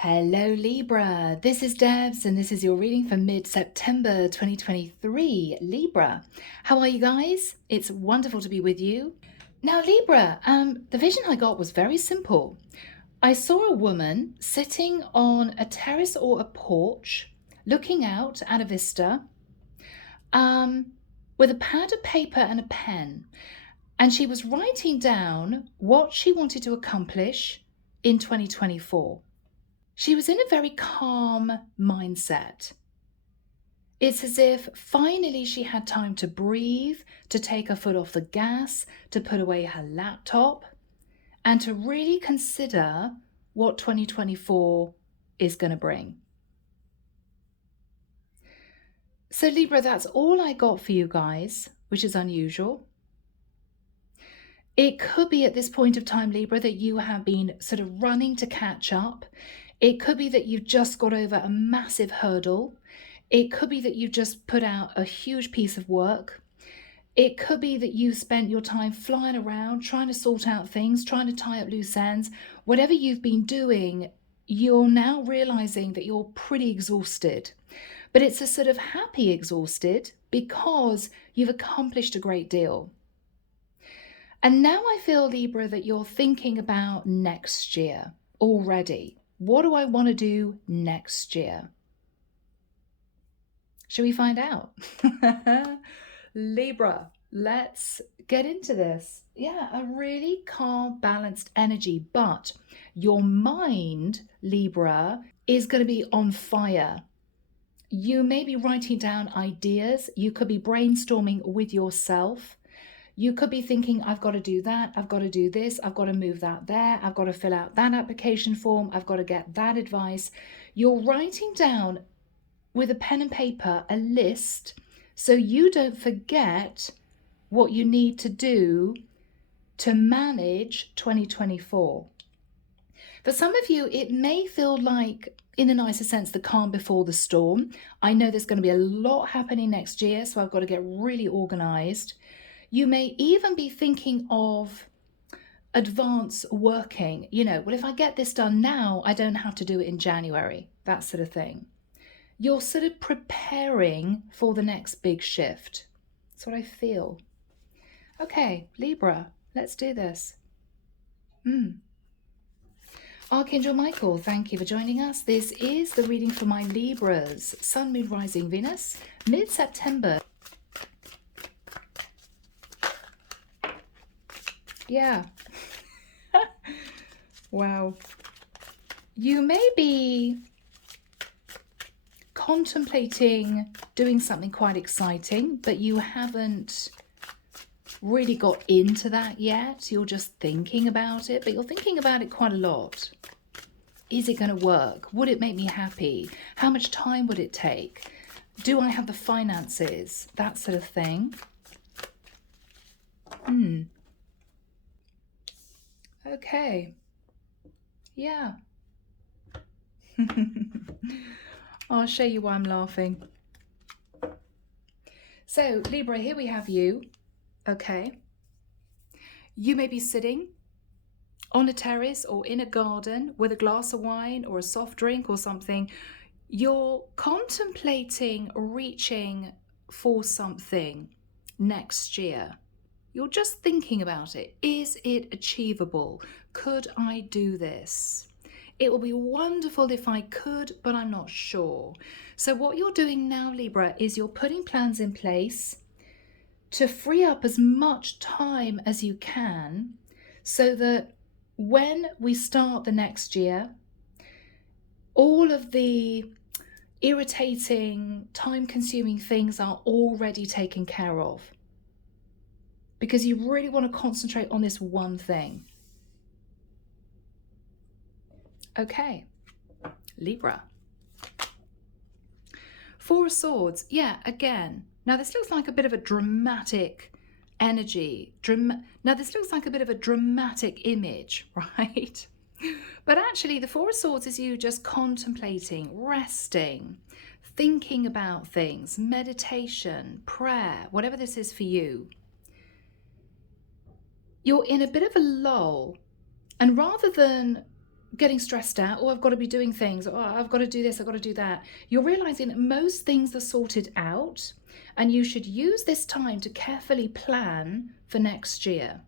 Hello Libra, this is Debs and this is your reading for mid-September 2023. Libra, how are you guys? It's wonderful to be with you. Now Libra, the vision I got was very simple. I saw a woman sitting on a terrace or a porch, looking out at a vista, with a pad of paper and a pen. And she was writing down what she wanted to accomplish in 2024. She was in a very calm mindset. It's as if finally she had time to breathe, to take her foot off the gas, to put away her laptop, and to really consider what 2024 is going to bring. So Libra, that's all I got for you guys, which is unusual. It could be at this point of time, Libra, that you have been sort of running to catch up. It could be that you've just got over a massive hurdle. It could be that you've just put out a huge piece of work. It could be that you spent your time flying around, trying to sort out things, trying to tie up loose ends. Whatever you've been doing, you're now realizing that you're pretty exhausted. But it's a sort of happy exhausted because you've accomplished a great deal. And now I feel, Libra, that you're thinking about next year already. What do I want to do next year? Shall we find out? Libra, let's get into this. Yeah, a really calm, balanced energy, but your mind, Libra, is going to be on fire. You may be writing down ideas. You could be brainstorming with yourself. You could be thinking, I've got to do that, I've got to do this, I've got to move that there, I've got to fill out that application form, I've got to get that advice. You're writing down with a pen and paper a list so you don't forget what you need to do to manage 2024. For some of you, it may feel like, in a nicer sense, the calm before the storm. I know there's going to be a lot happening next year, so I've got to get really organized. You may even be thinking of advance working. Well, if I get this done now, I don't have to do it in January, that sort of thing. You're sort of preparing for the next big shift. That's what I feel. Okay, Libra, let's do this. Archangel Michael, thank you for joining us. This is the reading for my Libras, Sun, Moon, Rising, Venus, mid-September. Yeah. Wow. You may be contemplating doing something quite exciting, but you haven't really got into that yet. You're just thinking about it, but you're thinking about it quite a lot. Is it going to work? Would it make me happy? How much time would it take? Do I have the finances? That sort of thing. Okay. Yeah. I'll show you why I'm laughing. So, Libra, here we have you. Okay. You may be sitting on a terrace or in a garden with a glass of wine or a soft drink or something. You're contemplating reaching for something next year. You're just thinking about it. Is it achievable? Could I do this? It will be wonderful if I could, but I'm not sure. So what you're doing now, Libra, is you're putting plans in place to free up as much time as you can so that when we start the next year, all of the irritating, time-consuming things are already taken care of. Because you really want to concentrate on this one thing. Okay, Libra. Four of Swords, yeah, again. Now this looks like a bit of a dramatic energy. Now this looks like a bit of a dramatic image, right? But actually the Four of Swords is you just contemplating, resting, thinking about things, meditation, prayer, whatever this is for you. You're in a bit of a lull, and rather than getting stressed out, oh, I've got to be doing things, oh, I've got to do this, I've got to do that. You're realizing that most things are sorted out, and you should use this time to carefully plan for next year.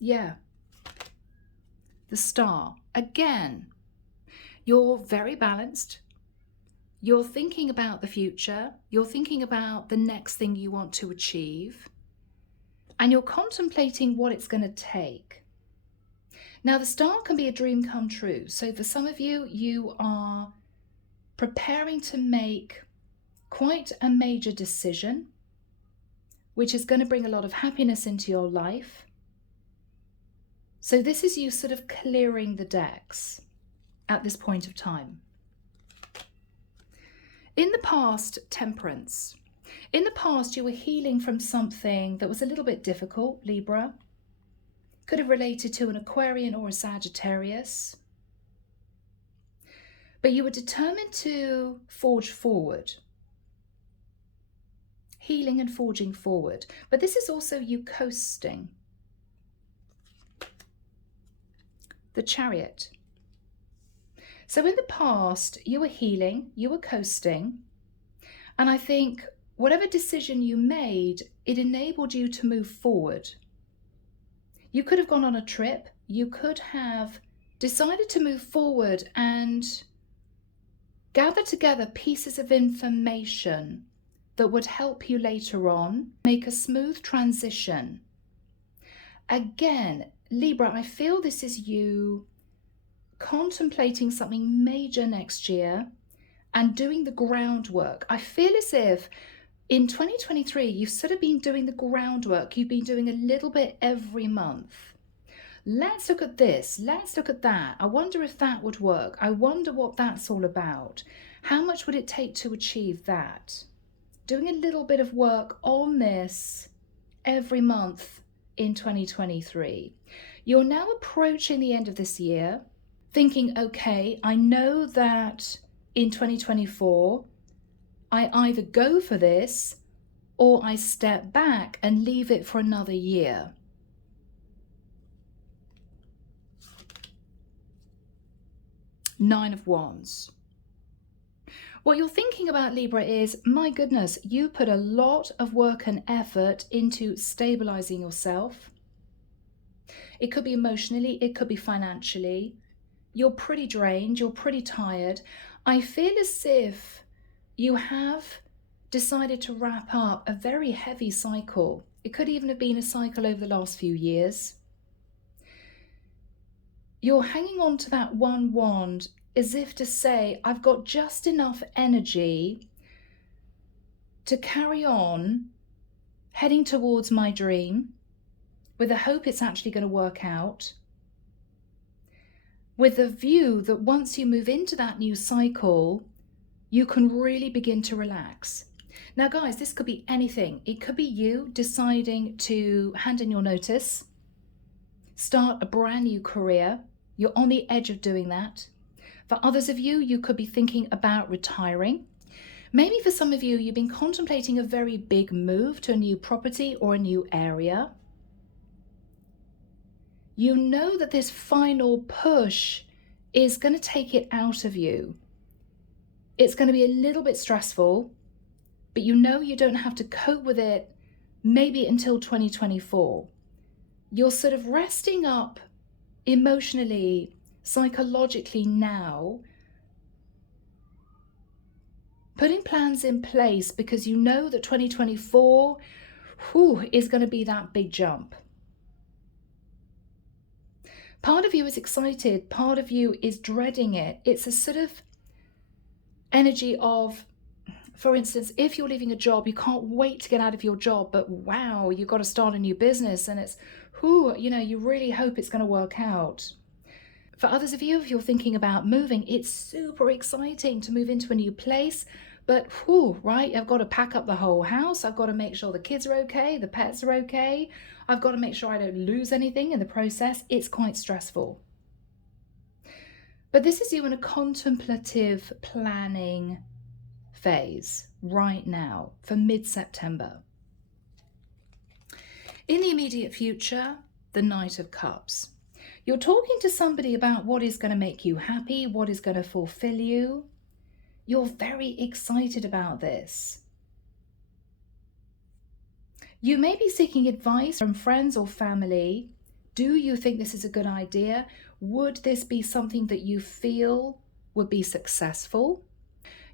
Yeah. The Star. Again, you're very balanced. You're thinking about the future. You're thinking about the next thing you want to achieve. And you're contemplating what it's going to take. Now, the Star can be a dream come true. So for some of you, you are preparing to make quite a major decision, which is going to bring a lot of happiness into your life. So this is you sort of clearing the decks at this point of time. In the past, Temperance. In the past, you were healing from something that was a little bit difficult, Libra. Could have related to an Aquarian or a Sagittarius. But you were determined to forge forward. Healing and forging forward. But this is also you coasting. The Chariot. So in the past, you were healing, you were coasting, and I think whatever decision you made, it enabled you to move forward. You could have gone on a trip, you could have decided to move forward and gather together pieces of information that would help you later on make a smooth transition. Again, Libra, I feel this is you contemplating something major next year and doing the groundwork. I feel as if in 2023, you've sort of been doing the groundwork. You've been doing a little bit every month. Let's look at this. Let's look at that. I wonder if that would work. I wonder what that's all about. How much would it take to achieve that? Doing a little bit of work on this every month in 2023. You're now approaching the end of this year, thinking, okay, I know that in 2024, I either go for this or I step back and leave it for another year. Nine of Wands. What you're thinking about, Libra, is, my goodness, you put a lot of work and effort into stabilizing yourself. It could be emotionally, it could be financially. You're pretty drained, you're pretty tired. I feel as if you have decided to wrap up a very heavy cycle. It could even have been a cycle over the last few years. You're hanging on to that one wand as if to say, I've got just enough energy to carry on heading towards my dream with the hope it's actually going to work out, with the view that once you move into that new cycle, you can really begin to relax. Now, guys, this could be anything. It could be you deciding to hand in your notice, start a brand new career. You're on the edge of doing that. For others of you, you could be thinking about retiring. Maybe for some of you, you've been contemplating a very big move to a new property or a new area. You know that this final push is going to take it out of you. It's going to be a little bit stressful, but you know you don't have to cope with it maybe until 2024. You're sort of resting up emotionally, psychologically now, putting plans in place because you know that 2024 is going to be that big jump. Part of you is excited, part of you is dreading it. It's a sort of energy of, for instance, if you're leaving a job, you can't wait to get out of your job, but wow, you've got to start a new business and it's, you really hope it's going to work out. For others of you, if you're thinking about moving, it's super exciting to move into a new place, but right, I've got to pack up the whole house. I've got to make sure the kids are okay, the pets are okay. I've got to make sure I don't lose anything in the process. It's quite stressful. But this is you in a contemplative planning phase right now for mid-September. In the immediate future, the Knight of Cups. You're talking to somebody about what is going to make you happy, what is going to fulfill you. You're very excited about this. You may be seeking advice from friends or family. Do you think this is a good idea? Would this be something that you feel would be successful?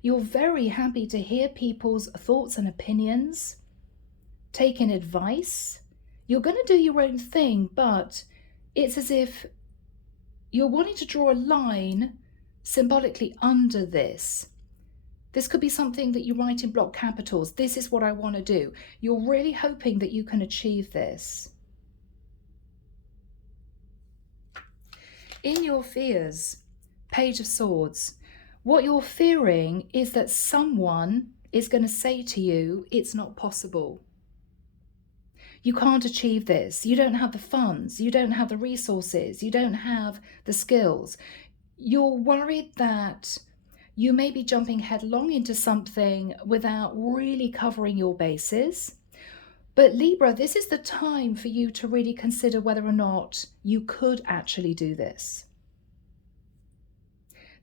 You're very happy to hear people's thoughts and opinions, take in advice. You're going to do your own thing, but it's as if you're wanting to draw a line symbolically under this. This could be something that you write in block capitals. This is what I want to do. You're really hoping that you can achieve this. In your fears, Page of Swords, what you're fearing is that someone is going to say to you, it's not possible. You can't achieve this. You don't have the funds. You don't have the resources. You don't have the skills. You're worried that you may be jumping headlong into something without really covering your bases. But Libra, this is the time for you to really consider whether or not you could actually do this.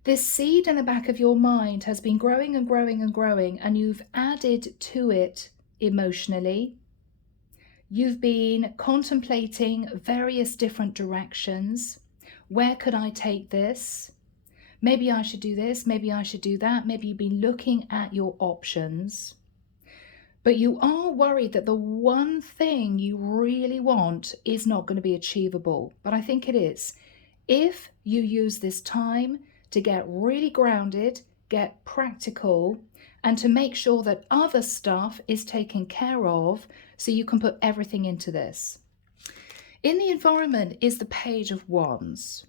This seed in the back of your mind has been growing and growing and growing, and you've added to it emotionally. You've been contemplating various different directions. Where could I take this? Maybe I should do this, maybe I should do that. Maybe you've been looking at your options. But you are worried that the one thing you really want is not going to be achievable. But I think it is. If you use this time to get really grounded, get practical, and to make sure that other stuff is taken care of so you can put everything into this. In the environment is the Page of Wands.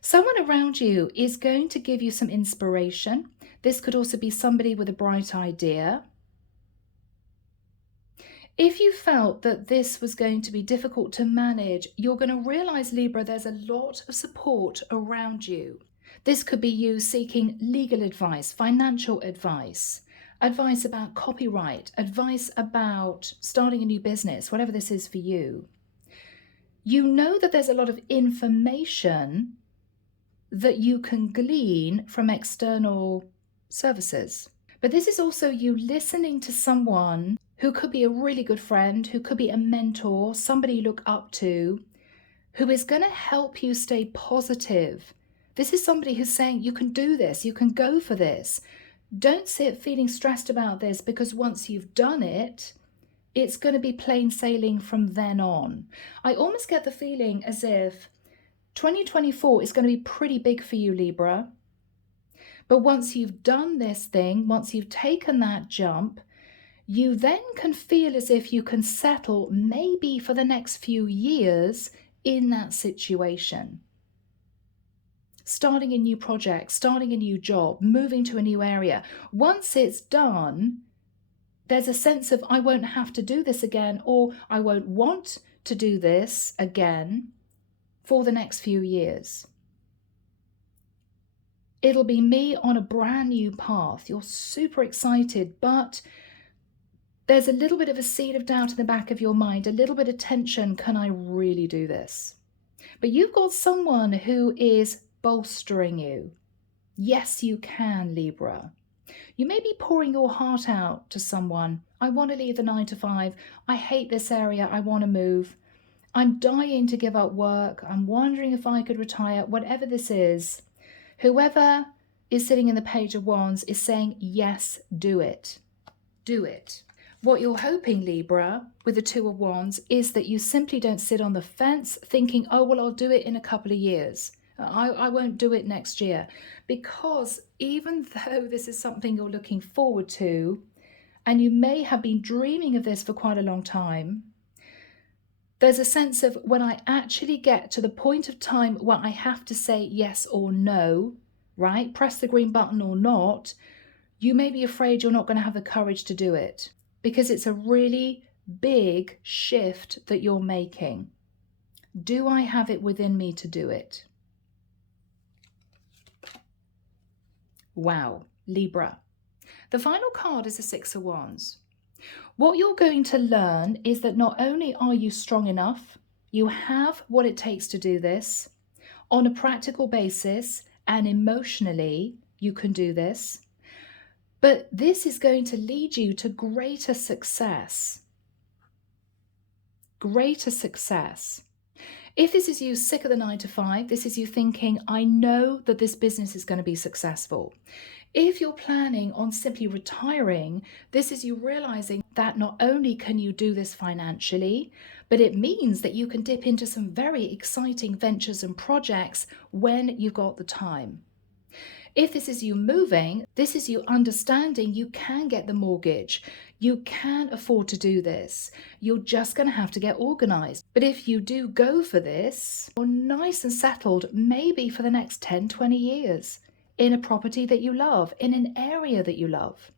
Someone around you is going to give you some inspiration. This could also be somebody with a bright idea. If you felt that this was going to be difficult to manage, you're going to realize, Libra, there's a lot of support around you. This could be you seeking legal advice, financial advice, advice about copyright, advice about starting a new business, whatever this is for you. You know that there's a lot of information that you can glean from external services. But this is also you listening to someone who could be a really good friend, who could be a mentor, somebody you look up to, who is going to help you stay positive. This is somebody who's saying, you can do this, you can go for this. Don't sit feeling stressed about this, because once you've done it, it's going to be plain sailing from then on. I almost get the feeling as if 2024 is going to be pretty big for you, Libra. But once you've done this thing, once you've taken that jump, you then can feel as if you can settle maybe for the next few years in that situation. Starting a new project, starting a new job, moving to a new area. Once it's done, there's a sense of I won't have to do this again, or I won't want to do this again for the next few years. It'll be me on a brand new path. You're super excited, but there's a little bit of a seed of doubt in the back of your mind, a little bit of tension. Can I really do this? But you've got someone who is bolstering you. Yes, you can, Libra. You may be pouring your heart out to someone. I want to leave the 9 to 5. I hate this area. I want to move. I'm dying to give up work. I'm wondering if I could retire. Whatever this is, whoever is sitting in the Page of Wands is saying, yes, do it. Do it. What you're hoping, Libra, with the Two of Wands, is that you simply don't sit on the fence thinking, oh, well, I'll do it in a couple of years. I won't do it next year. Because even though this is something you're looking forward to, and you may have been dreaming of this for quite a long time, there's a sense of when I actually get to the point of time where I have to say yes or no, right? Press the green button or not, you may be afraid you're not going to have the courage to do it, because it's a really big shift that you're making. Do I have it within me to do it? Wow, Libra. The final card is the Six of Wands. What you're going to learn is that not only are you strong enough, You have what it takes to do this on a practical basis, and emotionally, you can do this. But this is going to lead you to greater success. Greater success. If this is you sick of the 9 to 5, this is you thinking, I know that this business is going to be successful. If you're planning on simply retiring, this is you realizing that not only can you do this financially, but it means that you can dip into some very exciting ventures and projects when you've got the time. If this is you moving, this is you understanding you can get the mortgage. You can afford to do this. You're just going to have to get organized. But if you do go for this, you're nice and settled, maybe for the next 10, 20 years in a property that you love, in an area that you love.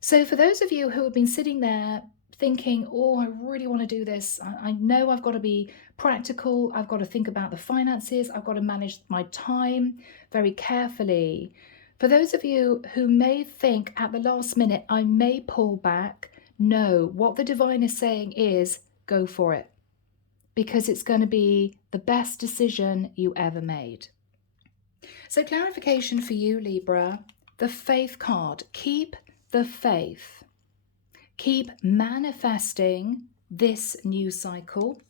So for those of you who have been sitting there thinking, oh, I really want to do this. I know I've got to be practical. I've got to think about the finances. I've got to manage my time very carefully. For those of you who may think at the last minute, I may pull back. No, what the divine is saying is go for it, because it's going to be the best decision you ever made. So clarification for you, Libra, the faith card. Keep the faith. Keep manifesting this new cycle.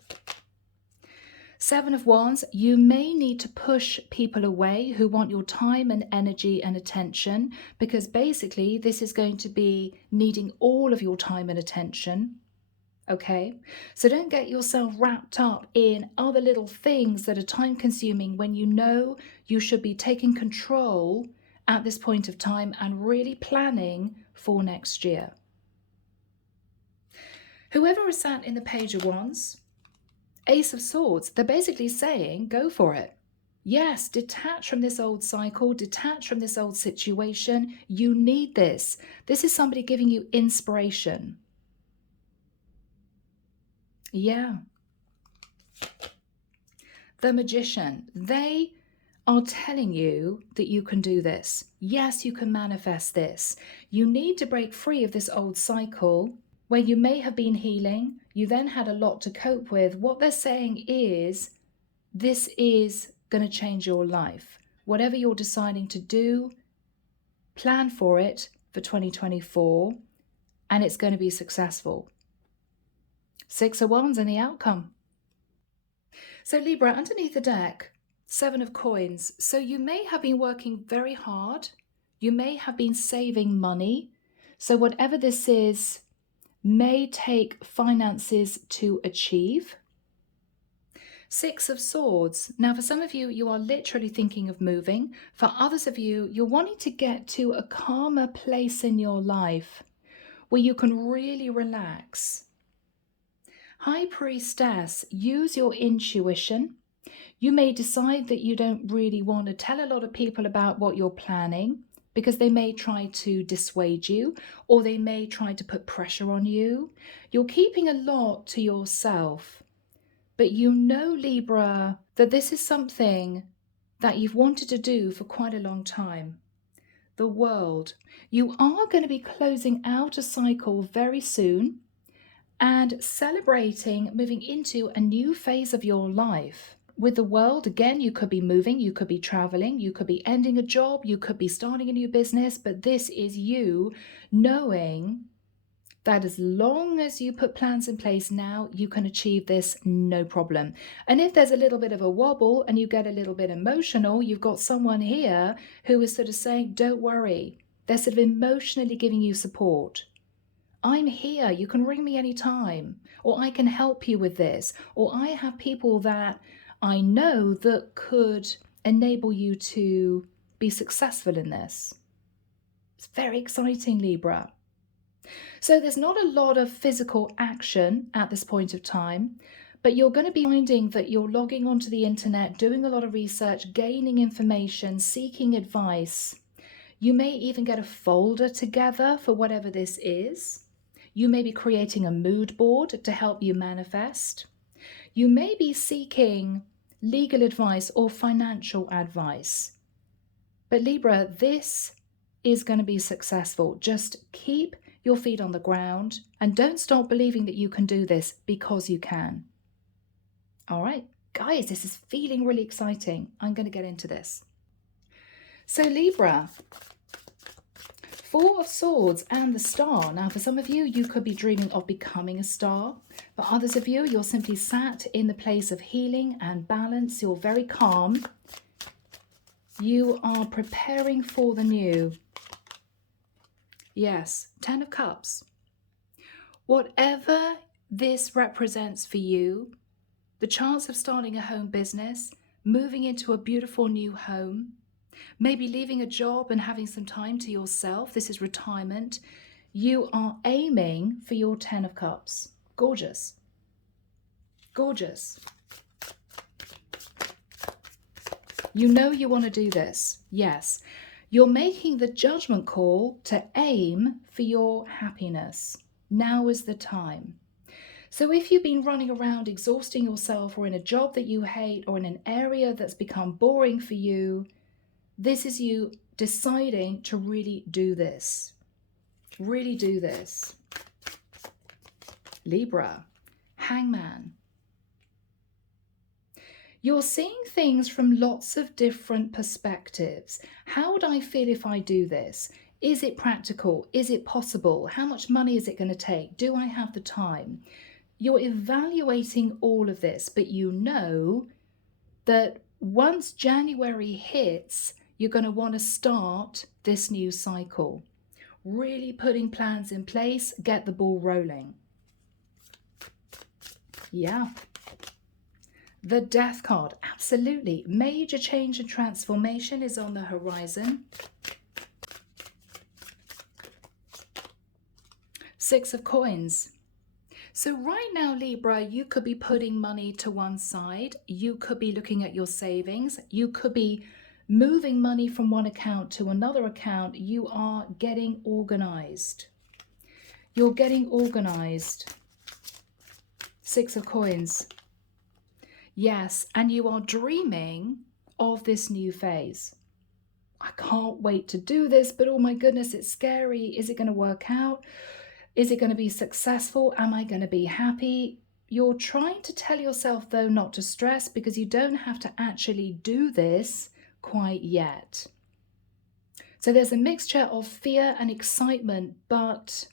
7 of Wands, you may need to push people away who want your time and energy and attention, because basically this is going to be needing all of your time and attention. Okay, so don't get yourself wrapped up in other little things that are time consuming when you know you should be taking control at this point of time and really planning for next year. Whoever is sat in the Page of Wands, Ace of Swords, they're basically saying, go for it. Yes, detach from this old cycle, detach from this old situation. You need this. This is somebody giving you inspiration. Yeah. The Magician, they are telling you that you can do this. Yes, you can manifest this. You need to break free of this old cycle where you may have been healing. You then had a lot to cope with. What they're saying is, this is going to change your life. Whatever you're deciding to do, plan for it for 2024, and it's going to be successful. 6 of Wands and the outcome. So Libra, underneath the deck, 7 of Coins. So you may have been working very hard. You may have been saving money. So whatever this is may take finances to achieve. 6 of Swords. Now, for some of you, you are literally thinking of moving. For others of you, you're wanting to get to a calmer place in your life where you can really relax. High Priestess, use your intuition. You may decide that you don't really want to tell a lot of people about what you're planning because they may try to dissuade you, or they may try to put pressure on you. You're keeping a lot to yourself, but you know, Libra, that this is something that you've wanted to do for quite a long time. The World. You are going to be closing out a cycle very soon and celebrating moving into a new phase of your life. With the World, again, you could be moving, you could be traveling, you could be ending a job, you could be starting a new business, but this is you knowing that as long as you put plans in place now, you can achieve this no problem. And if there's a little bit of a wobble and you get a little bit emotional, you've got someone here who is sort of saying, don't worry. They're sort of emotionally giving you support. I'm here, you can ring me anytime, or I can help you with this, or I have people that I know that could enable you to be successful in this. It's very exciting, Libra. So there's not a lot of physical action at this point of time, but you're going to be finding that you're logging onto the internet, doing a lot of research, gaining information, seeking advice. You may even get a folder together for whatever this is. You may be creating a mood board to help you manifest. You may be seeking legal advice or financial advice. But Libra, this is going to be successful. Just keep your feet on the ground and don't stop believing that you can do this, because you can. All right, guys, this is feeling really exciting. I'm going to get into this. So Libra, Four of Swords and the Star. Now, for some of you, you could be dreaming of becoming a star. For others of you, you're simply sat in the place of healing and balance. You're very calm. You are preparing for the new. Yes, Ten of Cups. Whatever this represents for you, the chance of starting a home business, moving into a beautiful new home, maybe leaving a job and having some time to yourself. This is retirement. You are aiming for your Ten of Cups. Gorgeous. Gorgeous. You know you want to do this. Yes. You're making the judgment call to aim for your happiness. Now is the time. So if you've been running around exhausting yourself, or in a job that you hate, or in an area that's become boring for you, this is you deciding to really do this. Really do this. Libra, Hangman. You're seeing things from lots of different perspectives. How would I feel if I do this? Is it practical? Is it possible? How much money is it going to take? Do I have the time? You're evaluating all of this, but you know that once January hits, you're going to want to start this new cycle. Really putting plans in place, get the ball rolling. Yeah. The Death card, absolutely. Major change and transformation is on the horizon. Six of Coins. So right now, Libra, you could be putting money to one side. You could be looking at your savings. You could be moving money from one account to another account. You are getting organized. You're getting organized. Six of Coins. Yes, and you are dreaming of this new phase. I can't wait to do this, but oh my goodness, it's scary. Is it going to work out? Is it going to be successful? Am I going to be happy? You're trying to tell yourself, though, not to stress, because you don't have to actually do this quite yet. So there's a mixture of fear and excitement, but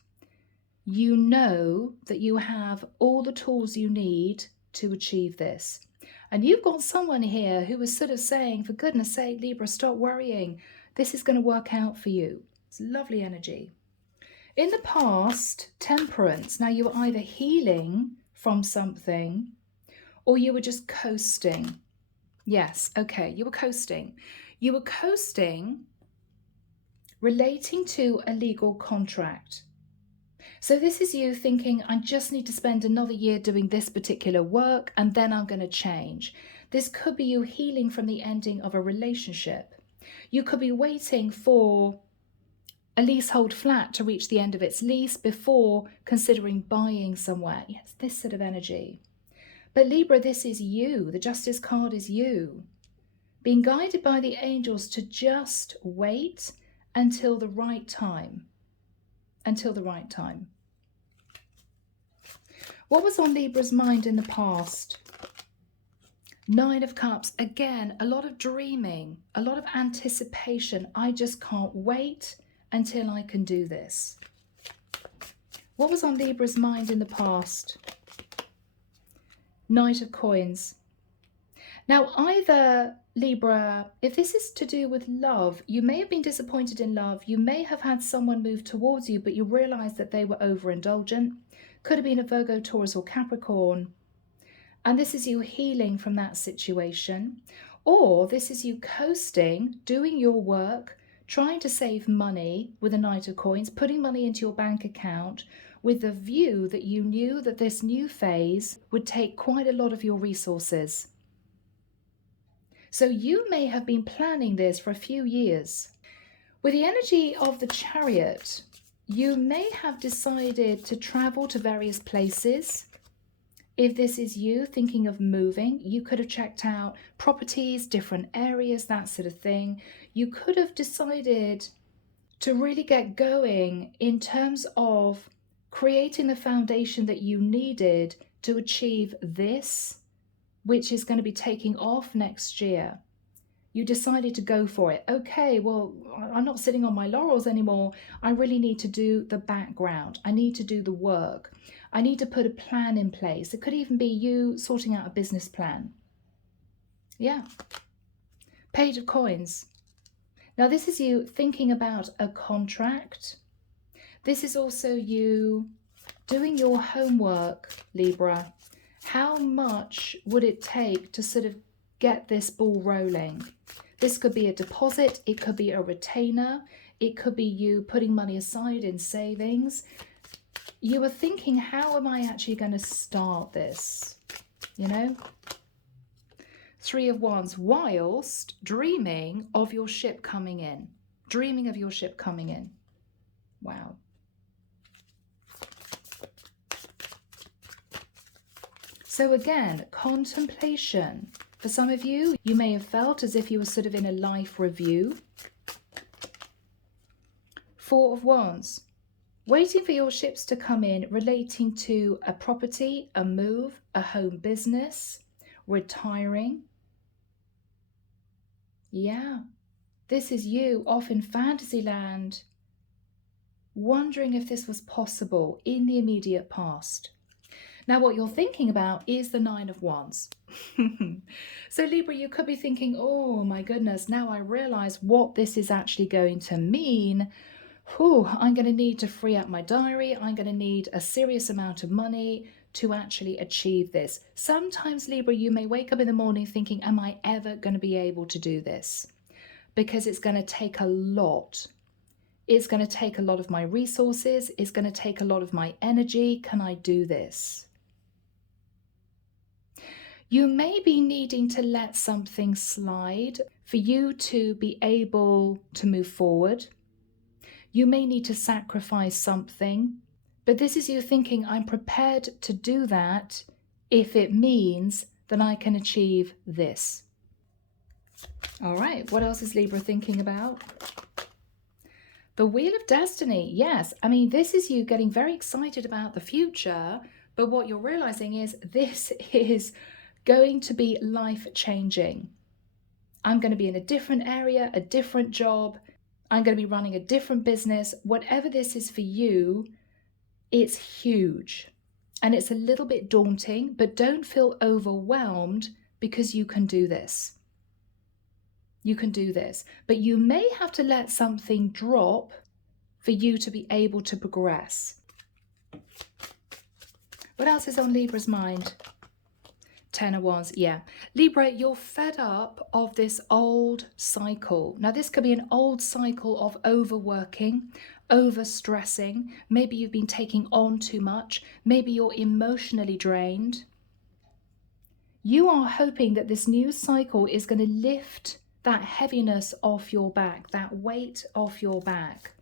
you know that you have all the tools you need to achieve this. And you've got someone here who is sort of saying, for goodness sake, Libra, stop worrying. This is going to work out for you. It's lovely energy. In the past, Temperance. Now, you were either healing from something or you were just coasting. Yes, okay, you were coasting. You were coasting relating to a legal contract. So this is you thinking, I just need to spend another year doing this particular work and then I'm going to change. This could be you healing from the ending of a relationship. You could be waiting for a leasehold flat to reach the end of its lease before considering buying somewhere. Yes, this sort of energy. But Libra, this is you. The Justice card is you. Being guided by the angels to just wait until the right time. Until the right time. What was on Libra's mind in the past? Nine of Cups. Again, a lot of dreaming, a lot of anticipation. I just can't wait until I can do this. What was on Libra's mind in the past? Knight of Coins. Now, either Libra, if this is to do with love, you may have been disappointed in love. You may have had someone move towards you, but you realize that they were overindulgent. Could have been a Virgo, Taurus, or Capricorn. And this is you healing from that situation. Or this is you coasting, doing your work, trying to save money with a Knight of Coins, putting money into your bank account with the view that you knew that this new phase would take quite a lot of your resources. So you may have been planning this for a few years. With the energy of the Chariot, you may have decided to travel to various places. If this is you thinking of moving, you could have checked out properties, different areas, that sort of thing. You could have decided to really get going in terms of creating the foundation that you needed to achieve this which is going to be taking off next year. You decided to go for it. Okay, well, I'm not sitting on my laurels anymore. I really need to do the background. I need to do the work. I need to put a plan in place. It could even be you sorting out a business plan. Yeah. Page of Coins. Now, this is you thinking about a contract. This is also you doing your homework, Libra. How much would it take to sort of get this ball rolling? This could be a deposit, it could be a retainer, it could be you putting money aside in savings. You are thinking, how am I actually going to start this? You know? Three of Wands, whilst dreaming of your ship coming in. Dreaming of your ship coming in. Wow. So again, contemplation. For some of you, you may have felt as if you were sort of in a life review. Four of Wands. Waiting for your ships to come in, relating to a property, a move, a home business, retiring. Yeah, this is you off in fantasy land, wondering if this was possible in the immediate past. Now, what you're thinking about is the Nine of Wands. So Libra, you could be thinking, oh my goodness, now I realize what this is actually going to mean. I'm going to need to free up my diary. I'm going to need a serious amount of money to actually achieve this. Sometimes, Libra, you may wake up in the morning thinking, am I ever going to be able to do this? Because it's going to take a lot. It's going to take a lot of my resources. It's going to take a lot of my energy. Can I do this? You may be needing to let something slide for you to be able to move forward. You may need to sacrifice something, but this is you thinking, I'm prepared to do that if it means that I can achieve this. All right, what else is Libra thinking about? The Wheel of Destiny. Yes, I mean, this is you getting very excited about the future, but what you're realizing is this is going to be life-changing. I'm going to be in a different area, a different job. I'm going to be running a different business. Whatever this is for you, it's huge. And it's a little bit daunting, but don't feel overwhelmed because you can do this. You can do this. But you may have to let something drop for you to be able to progress. What else is on Libra's mind? Ten of Wands, yeah. Libra, you're fed up of this old cycle. Now, this could be an old cycle of overworking, overstressing. Maybe you've been taking on too much. Maybe you're emotionally drained. You are hoping that this new cycle is going to lift that heaviness off your back, that weight off your back.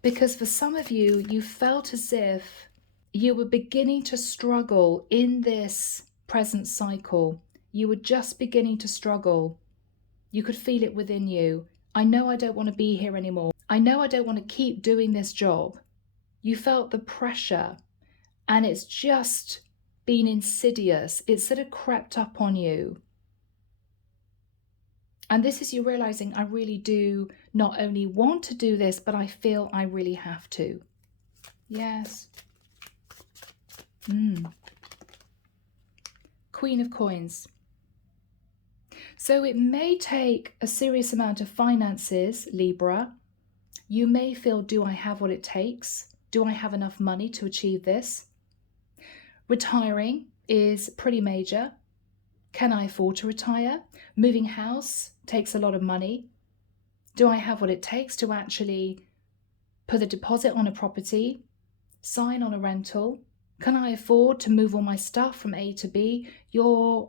Because for some of you, you felt as if you were beginning to struggle in this present cycle. You were just beginning to struggle. You could feel it within you. I know I don't want to be here anymore. I know I don't want to keep doing this job. You felt the pressure, and it's just been insidious. It's sort of crept up on you. And this is you realizing, I really do not only want to do this, but I feel I really have to. Yes. Queen of Coins. So it may take a serious amount of finances, Libra. You may feel, do I have what it takes? Do I have enough money to achieve this? Retiring is pretty major. Can I afford to retire? Moving house takes a lot of money. Do I have what it takes to actually put a deposit on a property, sign on a rental? Can I afford to move all my stuff from A to B? You're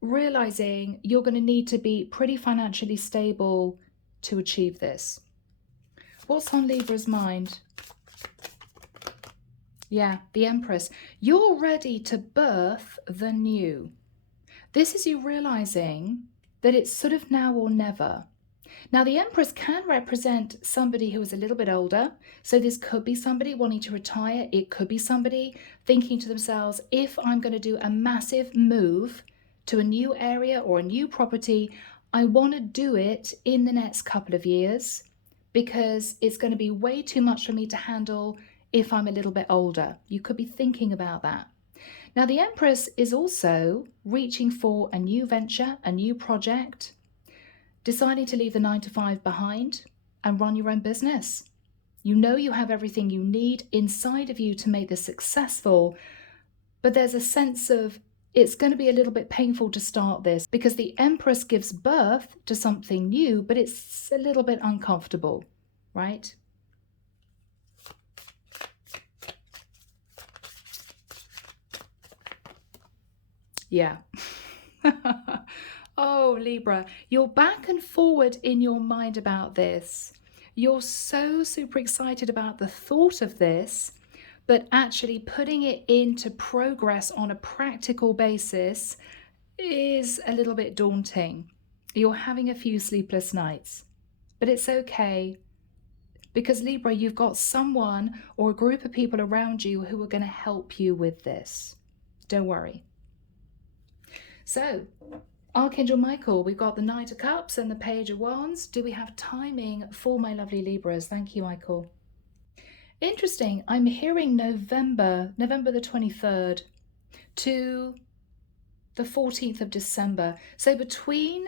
realizing you're going to need to be pretty financially stable to achieve this. What's on Libra's mind? Yeah, the Empress. You're ready to birth the new. This is you realizing that it's sort of now or never. Now, the Empress can represent somebody who is a little bit older. So this could be somebody wanting to retire. It could be somebody thinking to themselves, if I'm going to do a massive move to a new area or a new property, I want to do it in the next couple of years because it's going to be way too much for me to handle if I'm a little bit older. You could be thinking about that. Now, the Empress is also reaching for a new venture, a new project, deciding to leave the 9 to 5 behind and run your own business. You know you have everything you need inside of you to make this successful, but there's a sense of it's going to be a little bit painful to start this because the Empress gives birth to something new, but it's a little bit uncomfortable, right? Yeah. Oh, Libra, you're back and forward in your mind about this. You're so super excited about the thought of this, but actually putting it into progress on a practical basis is a little bit daunting. You're having a few sleepless nights, but it's okay because Libra, you've got someone or a group of people around you who are going to help you with this. Don't worry. So, Archangel Michael, we've got the Knight of Cups and the Page of Wands. Do we have timing for my lovely Libras? Thank you, Michael. Interesting. I'm hearing November the 23rd to the 14th of December. So between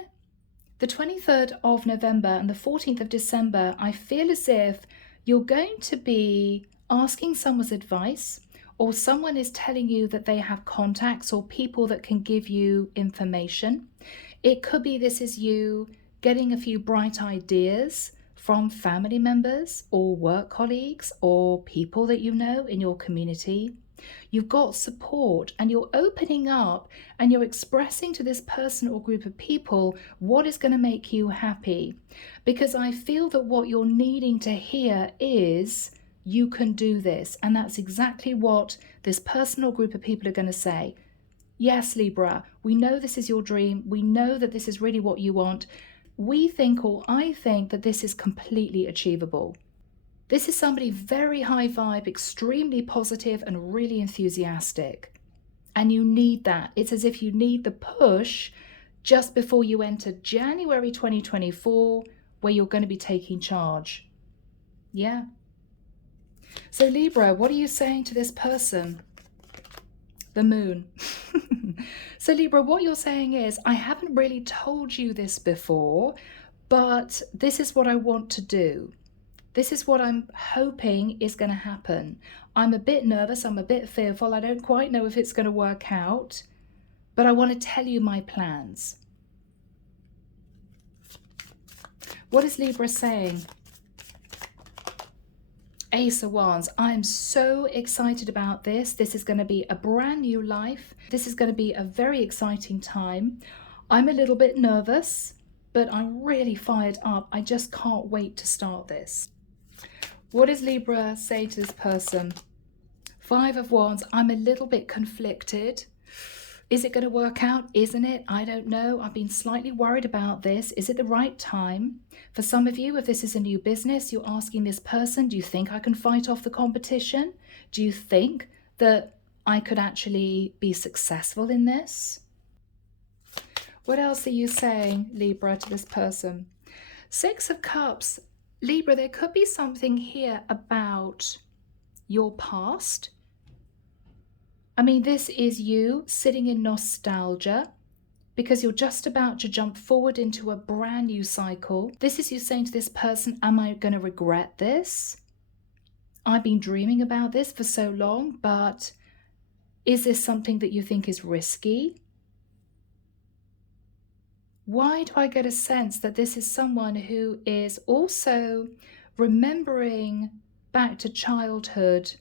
the 23rd of November and the 14th of December, I feel as if you're going to be asking someone's advice, or someone is telling you that they have contacts or people that can give you information. It could be this is you getting a few bright ideas from family members or work colleagues or people that you know in your community. You've got support and you're opening up and you're expressing to this person or group of people what is going to make you happy. Because I feel that what you're needing to hear is you can do this. And that's exactly what this person or group of people are going to say. Yes, Libra, we know this is your dream. We know that this is really what you want. We think, or I think, that this is completely achievable. This is somebody very high vibe, extremely positive and really enthusiastic. And you need that. It's as if you need the push just before you enter January 2024, where you're going to be taking charge. Yeah. So Libra, what are you saying to this person? The moon. So Libra, what you're saying is, I haven't really told you this before, but this is what I want to do. This is what I'm hoping is going to happen. I'm a bit nervous. I'm a bit fearful. I don't quite know if it's going to work out, but I want to tell you my plans. What is Libra saying? Ace of Wands. I'm so excited about this. This is going to be a brand new life. This is going to be a very exciting time. I'm a little bit nervous, but I'm really fired up. I just can't wait to start this. What does Libra say to this person? 5 of Wands. I'm a little bit conflicted. Is it going to work out? Isn't it? I don't know. I've been slightly worried about this. Is it the right time? For some of you, if this is a new business, you're asking this person, do you think I can fight off the competition? Do you think that I could actually be successful in this? What else are you saying, Libra, to this person? 6 of Cups. Libra, there could be something here about your past. I mean, this is you sitting in nostalgia because you're just about to jump forward into a brand new cycle. This is you saying to this person, am I going to regret this? I've been dreaming about this for so long, but is this something that you think is risky? Why do I get a sense that this is someone who is also remembering back to childhood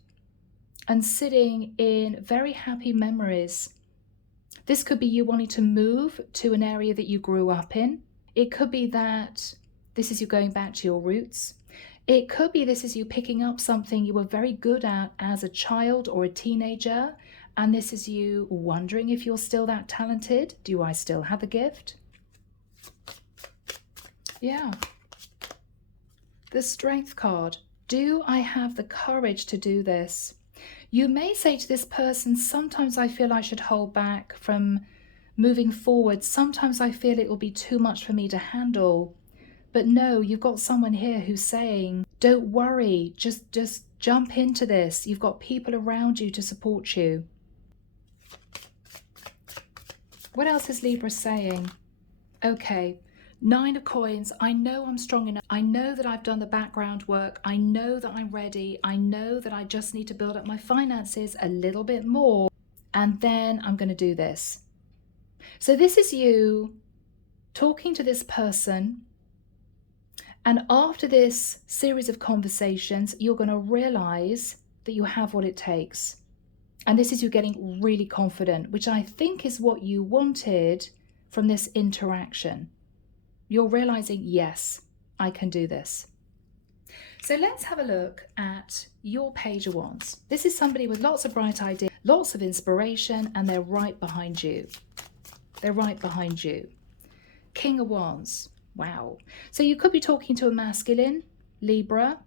and sitting in very happy memories? This could be you wanting to move to an area that you grew up in. It could be that this is you going back to your roots. It could be this is you picking up something you were very good at as a child or a teenager, and this is you wondering if you're still that talented. Do I still have the gift? Yeah. The Strength card. Do I have the courage to do this? You may say to this person, sometimes I feel I should hold back from moving forward. Sometimes I feel it will be too much for me to handle. But no, you've got someone here who's saying, don't worry, just jump into this. You've got people around you to support you. What else is Libra saying? Okay, 9 of coins. I know I'm strong enough. I know that I've done the background work. I know that I'm ready. I know that I just need to build up my finances a little bit more. And then I'm going to do this. So this is you talking to this person. And after this series of conversations, you're going to realize that you have what it takes. And this is you getting really confident, which I think is what you wanted from this interaction. You're realizing, yes, I can do this. So let's have a look at your Page of Wands. This is somebody with lots of bright ideas, lots of inspiration, and they're right behind you. They're right behind you. King of Wands. Wow. So you could be talking to a masculine, Libra.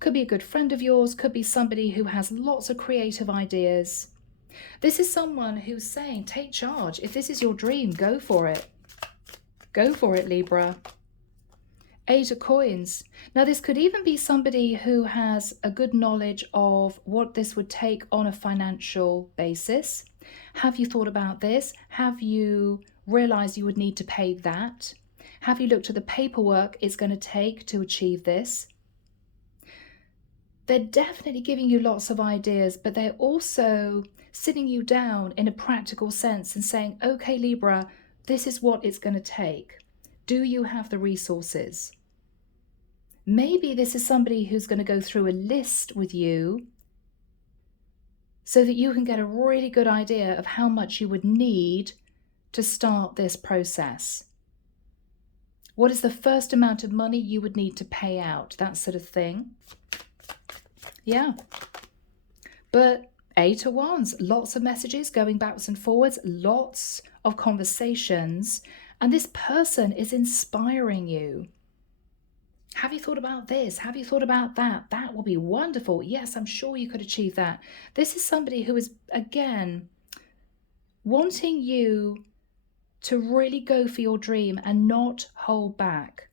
Could be a good friend of yours. Could be somebody who has lots of creative ideas. This is someone who's saying, take charge. If this is your dream, go for it. Go for it, Libra. 8 of coins. Now, this could even be somebody who has a good knowledge of what this would take on a financial basis. Have you thought about this? Have you realized you would need to pay that? Have you looked at the paperwork it's going to take to achieve this? They're definitely giving you lots of ideas, but they're also sitting you down in a practical sense and saying, okay, Libra, this is what it's going to take. Do you have the resources? Maybe this is somebody who's going to go through a list with you so that you can get a really good idea of how much you would need to start this process. What is the first amount of money you would need to pay out? That sort of thing. Yeah. But 8 of Wands, lots of messages going backwards and forwards, lots of conversations, and this person is inspiring you. Have you thought about this? Have you thought about that? That will be wonderful. Yes, I'm sure you could achieve that. This is somebody who is, again, wanting you to really go for your dream and not hold back.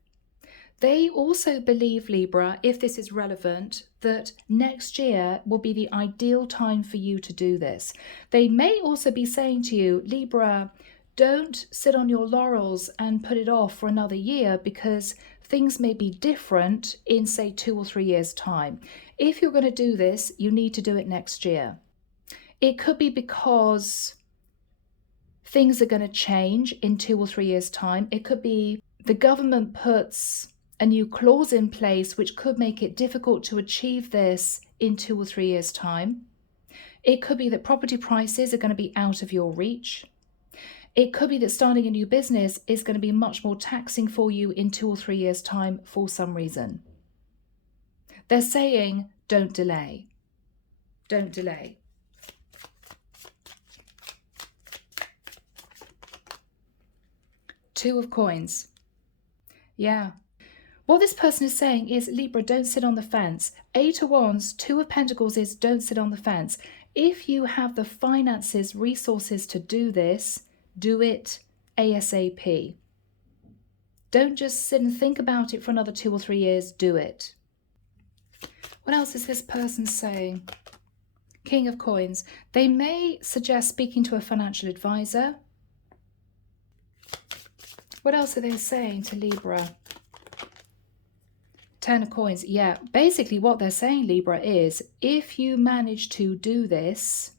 They also believe, Libra, if this is relevant, that next year will be the ideal time for you to do this. They may also be saying to you, Libra, don't sit on your laurels and put it off for another year because things may be different in, say, 2 or 3 years' time. If you're going to do this, you need to do it next year. It could be because things are going to change in 2 or 3 years' time. It could be the government puts a new clause in place which could make it difficult to achieve this in 2 or 3 years' time. It could be that property prices are going to be out of your reach. It could be that starting a new business is going to be much more taxing for you in 2 or 3 years' time for some reason. They're saying, don't delay. Don't delay. Two of coins. Yeah. What this person is saying is, Libra, don't sit on the fence. 8 of Wands, 2 of Pentacles is don't sit on the fence. If you have the finances, resources to do this, do it ASAP. Don't just sit and think about it for another 2 or 3 years. Do it. What else is this person saying? King of Coins. They may suggest speaking to a financial advisor. What else are they saying to Libra? 10 of Coins. Yeah, basically what they're saying, Libra, is if you manage to do this,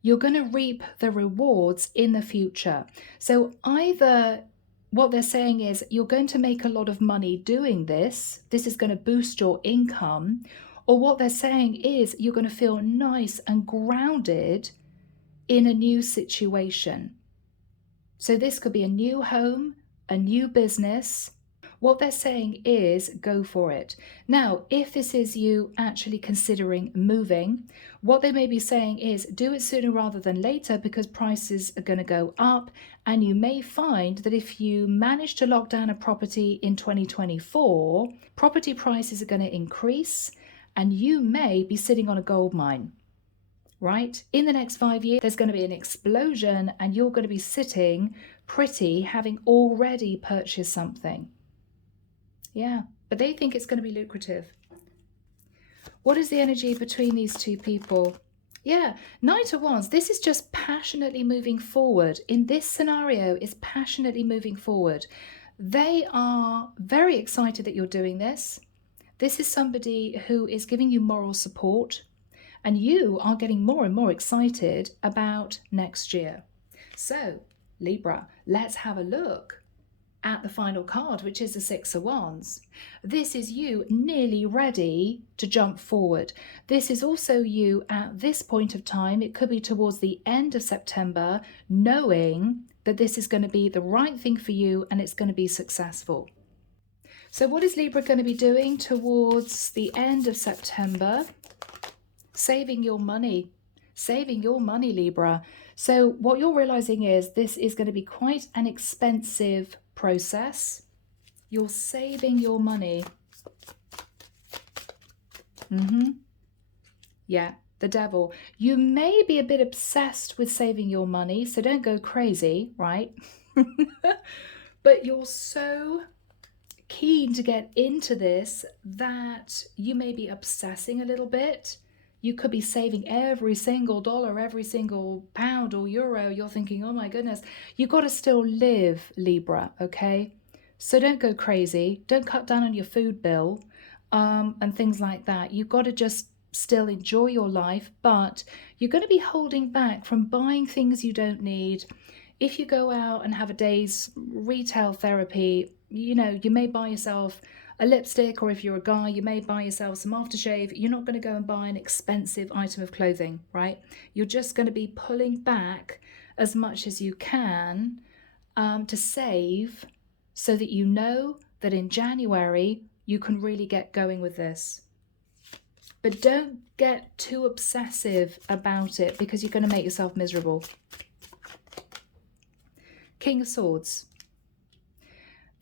you're going to reap the rewards in the future. So either what they're saying is you're going to make a lot of money doing this. This is going to boost your income. Or what they're saying is you're going to feel nice and grounded in a new situation. So this could be a new home, a new business, What they're saying is go for it. Now, if this is you actually considering moving, what they may be saying is do it sooner rather than later, because prices are going to go up. And you may find that if you manage to lock down a property in 2024, property prices are going to increase and you may be sitting on a gold mine. Right? In the next 5 years, there's going to be an explosion and you're going to be sitting pretty, having already purchased something. Yeah, but they think it's going to be lucrative. What is the energy between these two people? Yeah, Knight of Wands. This is just passionately moving forward. In this scenario, is passionately moving forward. They are very excited that you're doing this. This is somebody who is giving you moral support, and you are getting more and more excited about next year. So, Libra, let's have a look at the final card, which is the Six of Wands. This is you nearly ready to jump forward. This is also you at this point of time. It could be towards the end of September, knowing that this is going to be the right thing for you and it's going to be successful. So what is Libra going to be doing towards the end of September? Saving your money. Saving your money, Libra. So what you're realizing is this is going to be quite an expensive process. You're saving your money. Yeah, the devil. You may be a bit obsessed with saving your money, so don't go crazy, right? But you're so keen to get into this that you may be obsessing a little bit. You could be saving every single dollar, every single pound or euro. You're thinking, oh my goodness, you've got to still live, Libra, okay? So don't go crazy. Don't cut down on your food bill and things like that. You've got to just still enjoy your life, but you're going to be holding back from buying things you don't need. If you go out and have a day's retail therapy, you know, you may buy yourself a lipstick, or if you're a guy, you may buy yourself some aftershave. You're not going to go and buy an expensive item of clothing, right? You're just going to be pulling back as much as you can to save, so that you know that in January you can really get going with this. But don't get too obsessive about it, because you're going to make yourself miserable. King of Swords.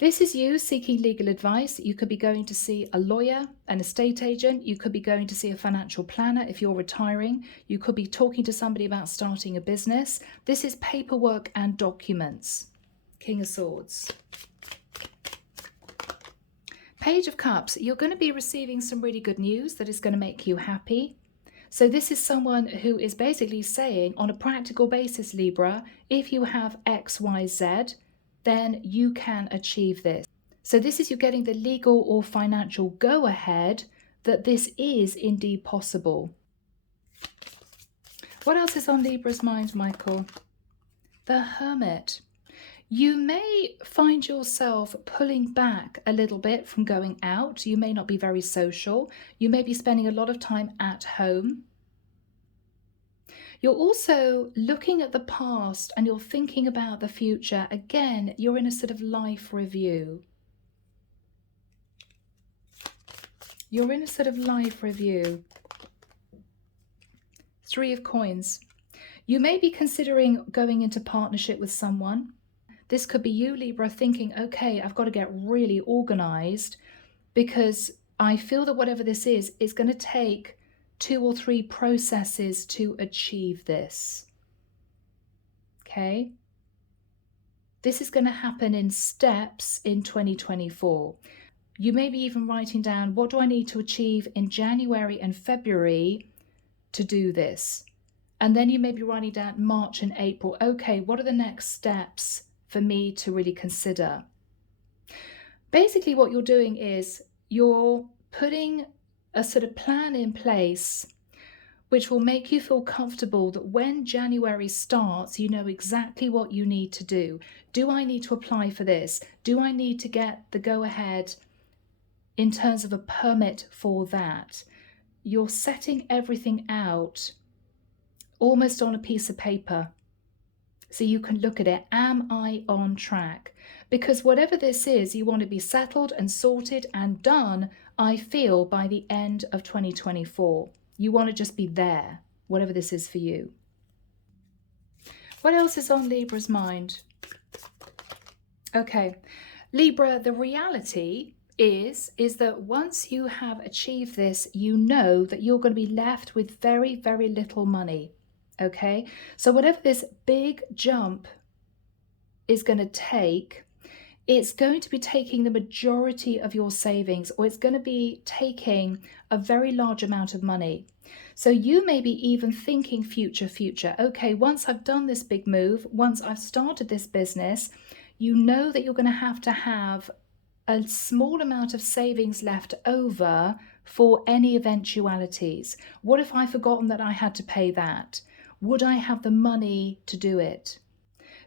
This is you seeking legal advice. You could be going to see a lawyer, an estate agent. You could be going to see a financial planner if you're retiring. You could be talking to somebody about starting a business. This is paperwork and documents. King of Swords. Page of Cups. You're going to be receiving some really good news that is going to make you happy. So this is someone who is basically saying, on a practical basis, Libra, if you have X, Y, Z, then you can achieve this. So this is you getting the legal or financial go-ahead that this is indeed possible. What else is on Libra's mind, Michael? The Hermit. You may find yourself pulling back a little bit from going out. You may not be very social. You may be spending a lot of time at home. You're also looking at the past and you're thinking about the future. Again, you're in a sort of life review. You're in a sort of life review. Three of Coins. You may be considering going into partnership with someone. This could be you, Libra, thinking, okay, I've got to get really organized, because I feel that whatever this is going to take 2 or 3 processes to achieve this. Okay? This is going to happen in steps in 2024. You may be even writing down, what do I need to achieve in January and February to do this? And then you may be writing down March and April. Okay, what are the next steps for me to really consider? Basically, what you're doing is you're putting a sort of plan in place which will make you feel comfortable that when January starts, you know exactly what you need to do. Do I need to apply for this? Do I need to get the go-ahead in terms of a permit for that? You're setting everything out almost on a piece of paper. So you can look at it, am I on track? Because whatever this is, you want to be settled and sorted and done, I feel, by the end of 2024. You want to just be there, whatever this is for you. What else is on Libra's mind? Okay, Libra, the reality is that once you have achieved this, you know that you're going to be left with very, very little money. Okay, so whatever this big jump is going to take, it's going to be taking the majority of your savings, or it's going to be taking a very large amount of money. So you may be even thinking future. Okay, once I've done this big move, once I've started this business, you know that you're going to have a small amount of savings left over for any eventualities. What if I've forgotten that I had to pay that? Would I have the money to do it?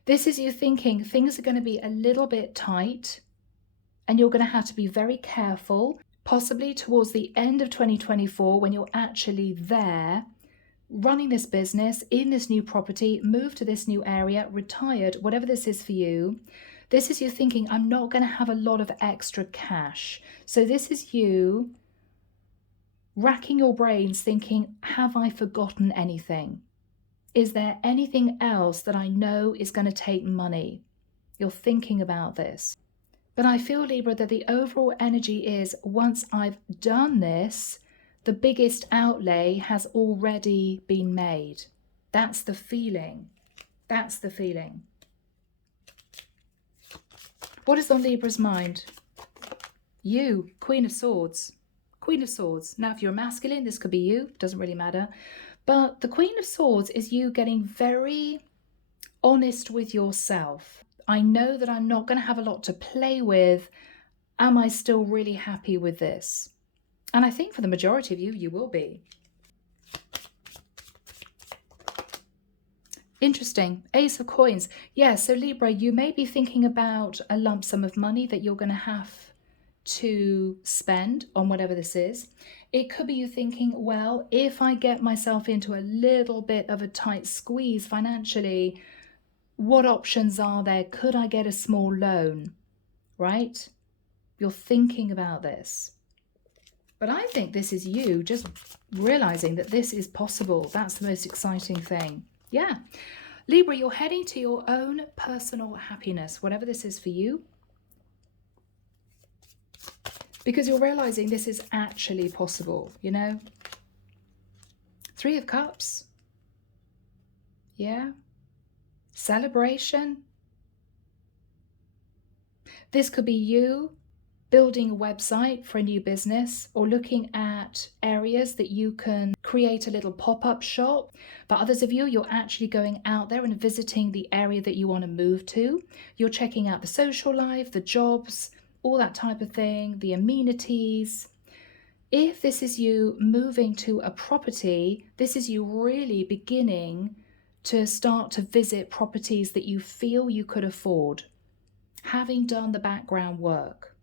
This is you thinking things are going to be a little bit tight and you're going to have to be very careful, possibly towards the end of 2024 when you're actually there, running this business, in this new property, move to this new area, retired, whatever this is for you. This is you thinking, I'm not going to have a lot of extra cash. So this is you racking your brains thinking, have I forgotten anything? Is there anything else that I know is going to take money? You're thinking about this. But I feel, Libra, that the overall energy is once I've done this, the biggest outlay has already been made. That's the feeling. That's the feeling. What is on Libra's mind? You, Queen of Swords. Queen of Swords. Now, if you're masculine, this could be you. Doesn't really matter. But the Queen of Swords is you getting very honest with yourself. I know that I'm not going to have a lot to play with. Am I still really happy with this? And I think for the majority of you, you will be. Interesting. Ace of Coins. Yeah, so Libra, you may be thinking about a lump sum of money that you're going to have to spend on whatever this is. It could be you thinking, well, if I get myself into a little bit of a tight squeeze financially, what options are there? Could I get a small loan? Right? You're thinking about this. But I think this is you just realizing that this is possible. That's the most exciting thing. Yeah. Libra, you're heading to your own personal happiness, whatever this is for you. Because you're realizing this is actually possible, you know? Three of Cups. Yeah. Celebration. This could be you building a website for a new business or looking at areas that you can create a little pop-up shop. For others of you, you're actually going out there and visiting the area that you want to move to. You're checking out the social life, the jobs, all that type of thing, the amenities. If this is you moving to a property, this is you really beginning to start to visit properties that you feel you could afford, having done the background work.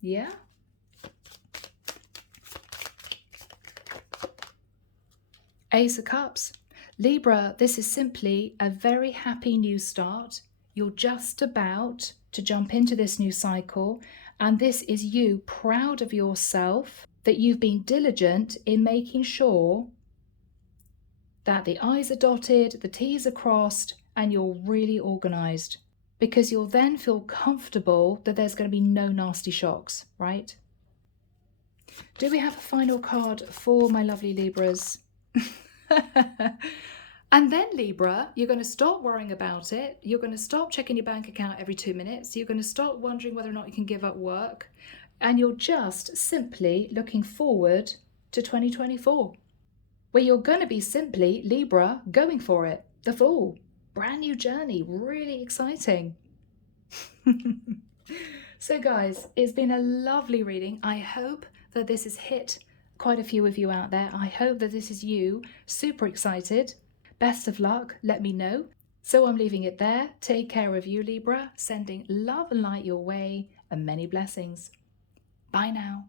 Yeah? Ace of Cups. Libra, this is simply a very happy new start. You're just about to jump into this new cycle, and this is you proud of yourself that you've been diligent in making sure that the I's are dotted, the T's are crossed, and you're really organized, because you'll then feel comfortable that there's going to be no nasty shocks, right? Do we have a final card for my lovely Libras? And then, Libra, you're going to stop worrying about it. You're going to stop checking your bank account every 2 minutes. You're going to stop wondering whether or not you can give up work. And you're just simply looking forward to 2024, where you're going to be simply, Libra, going for it. The Fool. Brand new journey. Really exciting. So, guys, it's been a lovely reading. I hope that this has hit quite a few of you out there. I hope that this is you super excited. Best of luck, let me know. So I'm leaving it there. Take care of you, Libra, sending love and light your way and many blessings. Bye now.